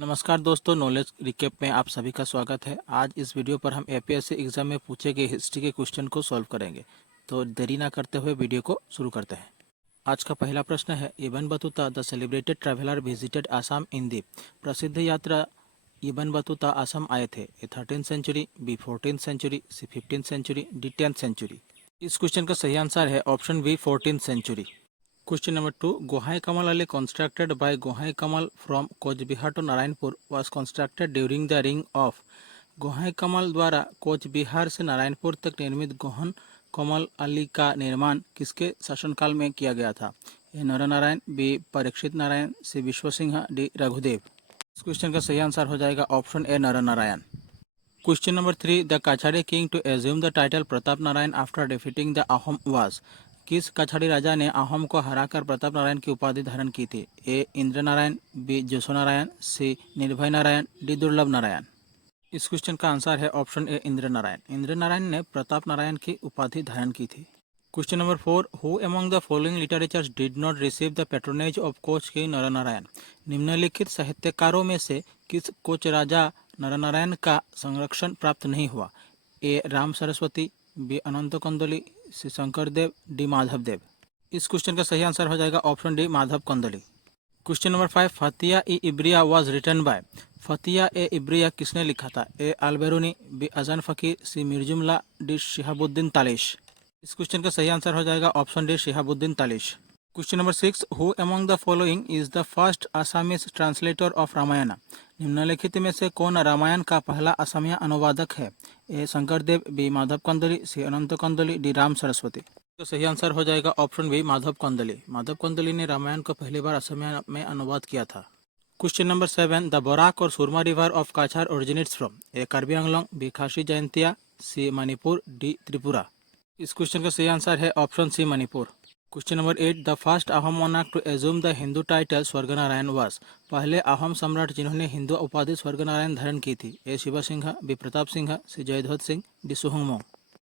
नमस्कार दोस्तों, knowledge recap में आप सभी का स्वागत है। आज इस वीडियो पर हम एपीएससी एग्जाम में पूछे गए हिस्ट्री के क्वेश्चन को सॉल्व करेंगे। तो देरी ना करते हुए वीडियो को शुरू करते हैं। आज का पहला प्रश्न है, Ibn Battuta the celebrated traveller visited Assam in the. प्रसिद्ध यात्रा इब्न बतूता आसाम आए थे। A 13th century, B 14th century, C 15th century, D 10th century. इस क्वेश्चन का सही आंसर है option B 14th century. Question number 2. Gohai Kamal Ali constructed by Gohai Kamal from Coach Bihar to Narayanpur was constructed during the reign of गोहाई कमल द्वारा coach Bihar से नारायणपुर तक निर्मित गोहन कमल अली का निर्माण किसके शासनकाल में किया गया था? ए नर नारायण, बी परीक्षित नारायण, सी विश्व सिंह, डी रघुदेव। इस क्वेश्चन का सही आंसर हो जाएगा ऑप्शन ए नर Narayan. Question number 3. The Kachari king to assume the title Pratap Narayan after defeating the Ahom was. किस कछाड़ी राजा ने अहोम को हराकर प्रताप नारायण की उपाधि धारण की थी? ए इंद्र नारायण, बी जसो नारायण, सी निर्भय नारायण, डी दुर्लभ नारायण। इस क्वेश्चन का आंसर है ऑप्शन ए इंद्र नारायण। इंद्र नारायण ने प्रताप नारायण की उपाधि धारण की थी। Question number 4. Who among the following literatures did not receive the patronage of Koch king Naranarayan. निम्नलिखित साहित्यकारों में से किस कोच राजा नरनारायण का संरक्षण प्राप्त नहीं हुआ? A Ram Saraswati, B Ananta Kandali, C Shankardev, D Madhavdev. इस क्वेश्चन का सही आंसर हो जाएगा option D Madhav Kandali. Question number 5. Fathiya i Ibriya was written by. Fathiya e Ibriya किसने लिखा था? A Alberuni, B Azan Fakir, C Mirjumla, D Shihabuddin Talish. इस क्वेश्चन का सही आंसर हो जाएगा option D Shihabuddin Talish. Question number 6. Who among the following is the first Assamese translator of Ramayan. निम्नलिखित में से कौन रामायण का पहला असमिया अनुवादक है? ए शंकरदेव, बी माधव कंदोली, सी अनंत कंदोली, डी राम सरस्वती। तो सही आंसर हो जाएगा ऑप्शन बी माधव कंदोली। माधव कंदोली ने रामायण को पहली बार असमिया में अनुवाद किया था। Question number 7. द बराक और Surma river of Cachar originates from. A Karbi Anglong, B Khasi Jaintia, C Manipur, D Tripura. इस क्वेश्चन का सही आंसर है option C Manipur. Question number 8. The first Ahom monarch to assume the Hindu title Swarganarayan was. पहले अहोम सम्राट जिन्होंने हिंदू उपाधि स्वर्गनारायण धारण की थी? A Shiva Singh, B Pratap Singh, C Jayadhwaj Singh, D Suhungmung.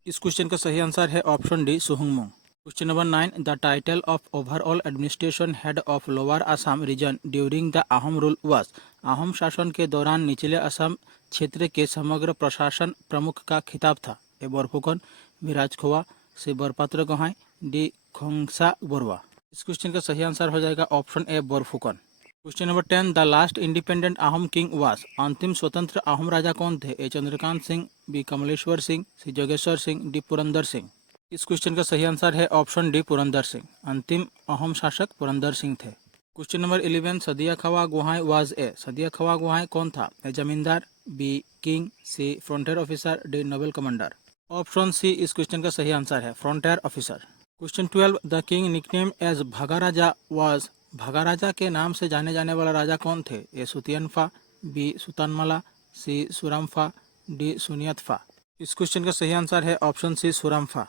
इस क्वेश्चन का सही आंसर है option D Suhungmung. Question number 9. The title of overall administration head of lower Assam region during the Ahom rule was. Ahom शासन के दौरान निचले असम क्षेत्र के समग्र प्रशासन प्रमुख का खिताब था? ए बोरफुकन, बी राजखोवा, सी बरपात्र गोहाई, डी खोंगसा बोरवा। इस क्वेश्चन का सही आंसर हो जाएगा option A Borphukan. Question number 10. The last independent Ahom king वास। अंतिम स्वतंत्र अहोम राजा कौन थे? ए चंद्रकांत सिंह, बी कमलेश्वर सिंह, सी जोगेश्वर सिंह, डी पुरंदर सिंह। इस क्वेश्चन का सही आंसर है ऑप्शन डी पुरंदर सिंह। अंतिम अहोम शासक पुरंदर सिंह थे। Question number 11. सदिया खवा गुहाई वाज ए। सदिया खवा गुहाई कौन था? A zamindar, B king, C frontier officer, D noble commander. Option C इस क्वेश्चन का सही आंसर है, frontier officer. Question 12. The king nickname as Bhagaraja was. Bhagaraja के नाम से जाने जाने वाला राजा कौन थे? A Sutiyanpha, B Sutamla, C Surampha, D Sunyatpha. इस क्वेश्चन का सही आंसर है option C Surampha.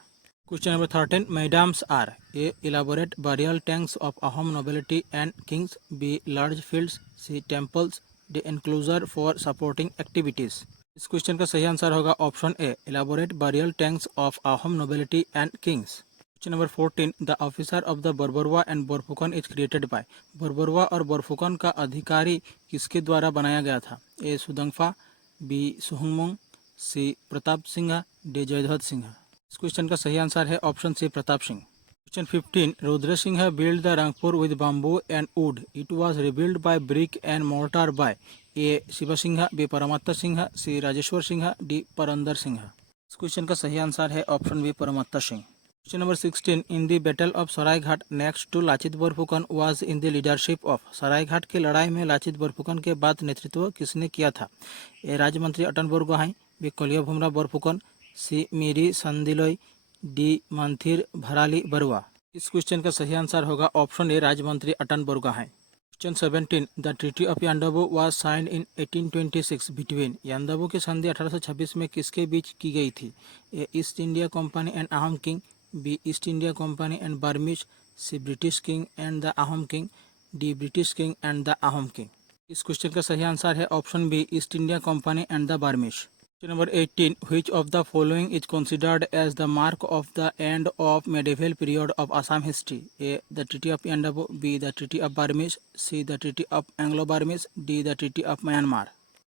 Question number 13. Maidams are. A elaborate burial tanks of Ahom nobility and Kings, B large fields, C temples, D enclosure for supporting activities. इस क्वेश्चन का सही आंसर होगा option A elaborate burial tanks of Ahom nobility and kings. Question number 14. The officer of the Borbarua and Borphukan is created by. Borbarua और बोरफुकन का अधिकारी किसके द्वारा बनाया गया था? A Sudangpha, B Suhungmung, C Pratap Singh, D Jayadhwaj Singh. इस क्वेश्चन का सही आंसर है option C Pratap Singh. Question 15. Rudra Singh build the Rangpur with bamboo and wood. It was rebuild by brick and mortar by. A Shiv Singh, B Pramatta Singh, C Rajeshwar Singh, D Purandar Singh. इस क्वेश्चन का सही आंसर है option B Pramatta Singh. Question number 16. In the battle of Saraighat next to Lachit Borphukan was in the leadership of. Saraighat की लड़ाई में लाचित बोरफुकन के बाद नेतृत्व किसने किया था? ए Rajmantri Atan Borgohain, B Kalia Bhomora Borphukan, C Miri Sandiloi, D Manthir Bharali Barua. इस क्वेश्चन का सही आंसर होगा option A Rajmantri Atan Borgohain. Question 17. The treaty of Yandabo was signed in 1826 between. Yandabo की संधि 1826 में किसके बीच की गई थी? A East India Company and Ahom king, B East India Company and Burmese, C British king and the Ahom king, D British king and the Ahom king. इस question का सही आंसर है option B East India Company and the Burmese. Question number 18. Which of the following is considered as the mark of the end of medieval period of Assam history? A. The Treaty of Yandabo. B. The Treaty of Burmese. C. The Treaty of Anglo-Burmese. D. The Treaty of Myanmar.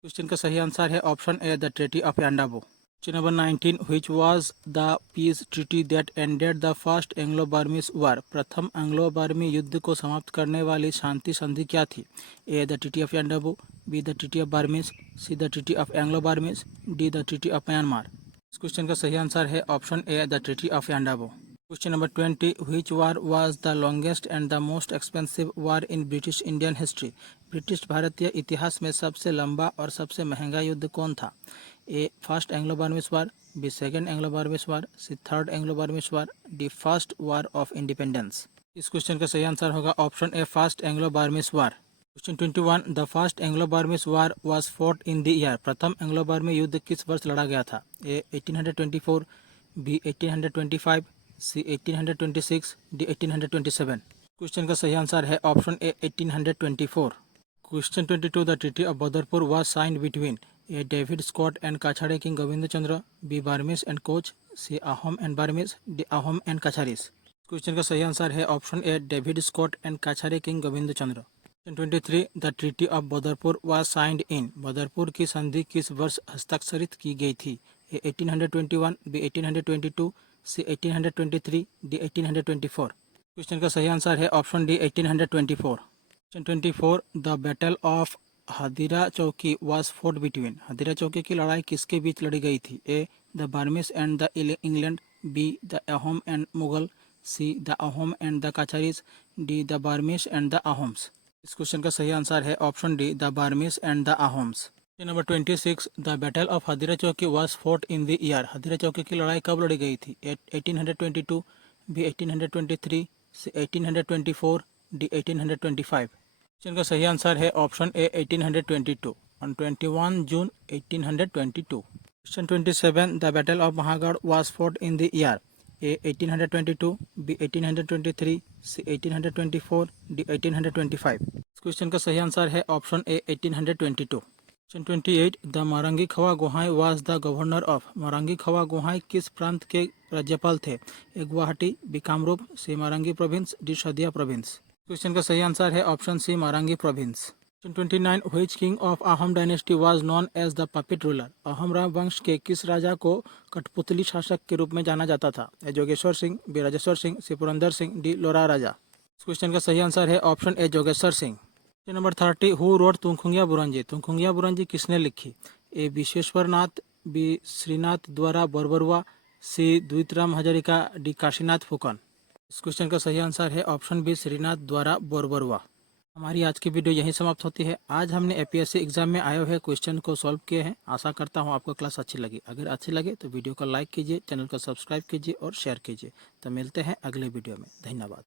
Question का सही answer है option A, the treaty of Yandabo. Question number 19. Which was the peace treaty that ended the first Anglo-Burmese war? प्रथम Anglo बर्मी युद्ध को समाप्त करने वाली शांति संधि क्या थी? A. The treaty of Yandabo. B. The treaty of Burmese. C. The treaty of Anglo Burmese. D. The treaty of Myanmar. इस क्वेश्चन का सही आंसर है option A, the treaty of Yandabo. Question number 20. Which war was the longest and the most expensive war in British Indian history? British भारतीय इतिहास में सबसे लंबा और सबसे महंगा युद्ध कौन था? A. First Anglo Burmese war. B. Second Anglo Burmese war. C. Third Anglo Burmese war. D. First war of independence. इस क्वेश्चन का सही आंसर होगा option A, first Anglo Burmese war. Question 21. The first Anglo Burmese war was fought in the year. प्रथम Anglo बर्मी युद्ध किस वर्ष लड़ा गया था? A. 1824। B. 1825। C. 1826। D. 1827। Question का सही आंसर है option A, 1824। Question 22. The treaty of Badarpur was signed between A. David Scott and Kachari king Govind Chandra. B. Burmese and Koch. C. Ahom and Burmese. D. Ahom and Kacharis. Question का सही आंसर है option A, David Scott and Kachari king Govind Chandra. Question 23. The treaty of Badarpur was signed in. Badarpur की संधि किस वर्ष हस्ताक्षरित की गई थी? A. 1821। B. 1822। C. 1823। D. 1824। Question का सही आंसर है option D, 1824। Question 24. The battle of Hadira Chowki was fort between. हदीरा Chowki की लड़ाई किसके बीच लड़ी गई थी? A. The Burmese and the England. B. The Ahom and Mughal. C. The Ahom and the Kacharis. D. The Burmese and the Ahoms. इस क्वेश्चन का सही आंसर है option D, the Burmese and the Ahoms. Number 26. The battle of Hadira Chowki was fought in the year. Hadira Chowki की लड़ाई कब लड़ी गई थी? 1822। बी. 1823। सी. 1824। डी. 1825। क्वेश्चन का सही आंसर है option A, 1822 on 21 June 1822। Question 27. The battle of Mahagarh was fought in the year. A. 1822। B. 1823। C. 1824। D. 1825। इस क्वेश्चन का सही आंसर है option A, 1822। Question 28. The Marangi Khowa Gohain was the governor of. Marangi Khowa Gohain किस प्रांत के राज्यपाल थे? A. Guwahati. B. Kamrup. C. Marangi province. D. Sadiya province. Question का सही आंसर है option C, Marangi province. Question 29. Which king of Ahom dynasty was known as the puppet ruler. Ahom राजवंश के किस राजा को कठपुतली शासक के रूप में जाना जाता था? A. Jogeshwar Singh. B. Rajeshwar Singh. C. Purandar Singh. D. Lora Raja. इस क्वेश्चन का सही आंसर है option A, Jogeshwar Singh. Question number 30. Who wrote Tungkhungia Buranji. Tungkhungia Buranji किसने लिखी? A. Vishweshwar Nath. B. Srinath Duara Barbarua. C. Dutiram Hazarika. D. Kashinath Phukan. इस क्वेश्चन का सही आंसर है ऑप्शन बी, श्रीनाथ द्वारा बोरबरुआ। हमारी आज की वीडियो यहीं समाप्त होती है। आज हमने एपीएससी एग्जाम में आए हुए क्वेश्चन को सॉल्व किए हैं। आशा करता हूं आपको क्लास अच्छी लगी। अगर अच्छी लगे तो वीडियो को लाइक कीजिए, चैनल को सब्सक्राइब कीजिए और शेयर कीजिए। तो मिलते हैं अगले वीडियो में। धन्यवाद।